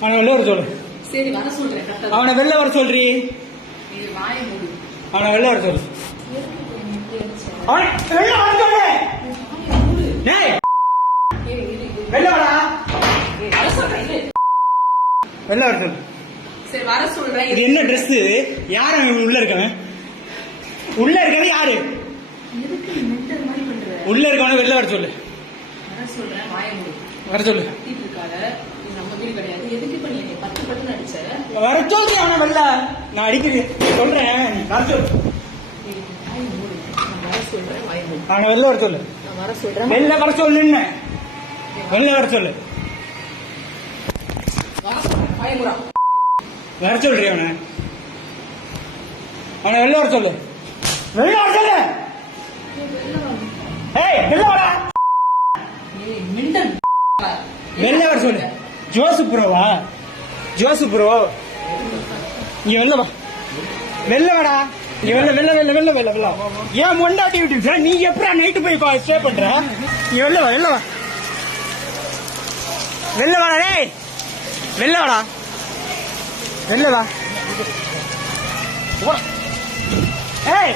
அவனை வெளில வர சொல்லு. சரி வர சொல்றேன். அவனை வெளில வர சொல்றி. வாய மூடு. அவனை வெளில வர சொல்லு. அவனை வெளில வர சொல்லு. டேய் வெளில வாடா. வர சொல்றேன். வெளில வர சொல்லு. சரி வர சொல்றேன். இது என்ன ட்ரெஸ்? யார் உள்ள இருக்கவன்? உள்ள இருக்கறது யாரு? எதுக்கு மென்டல் மாதிரி பண்ற? உள்ள இருக்கவன வெளில வர சொல்லு. வர சொல்றேன். வாய மூடு. வர சொல்லு. கத்திட்டு இருக்காத. இது நம்ம வீடு கிடையாது. எதுக்கு பண்ணி நீ 10 பட்டு அடிச்ச? வர சொல்லு அவனை வெளில. நான் அடிக்கிறேன் சொல்றேன். வர சொல்லு. வாய மூடு. நான் வர சொல்றேன். வாய மூடு. அவனை வெளில வர சொல்லு. நான் வர சொல்றேன். வெளில வர சொல்லுன்னு. வெளில வர சொல்லு. வர சொல்றேன். வாய மூடா. வர சொல்றீ அவனை. அவனை வெளில வர சொல்லு. வெளில வர சொல்லு. ஏய் வெளில வாடா. ஏய் மென்டல். வெளில வர சொல்லு. ஜோசப் ப்ரோவா? ஜோசப் ப்ரோ இங்க வெளில வா. வெளில வாடா. நீ வெளில வெளில வெளில வெளில வெளில வெளில. ஏன் மொண்டாட்டி விட்டு நீ எப்படா நைட்டு போய் ஸ்டே பண்ற? நீ வெளில வா வெளில வா. வெளில வாடா டேய். வெளில வாடா. வெளில வா. ஏய்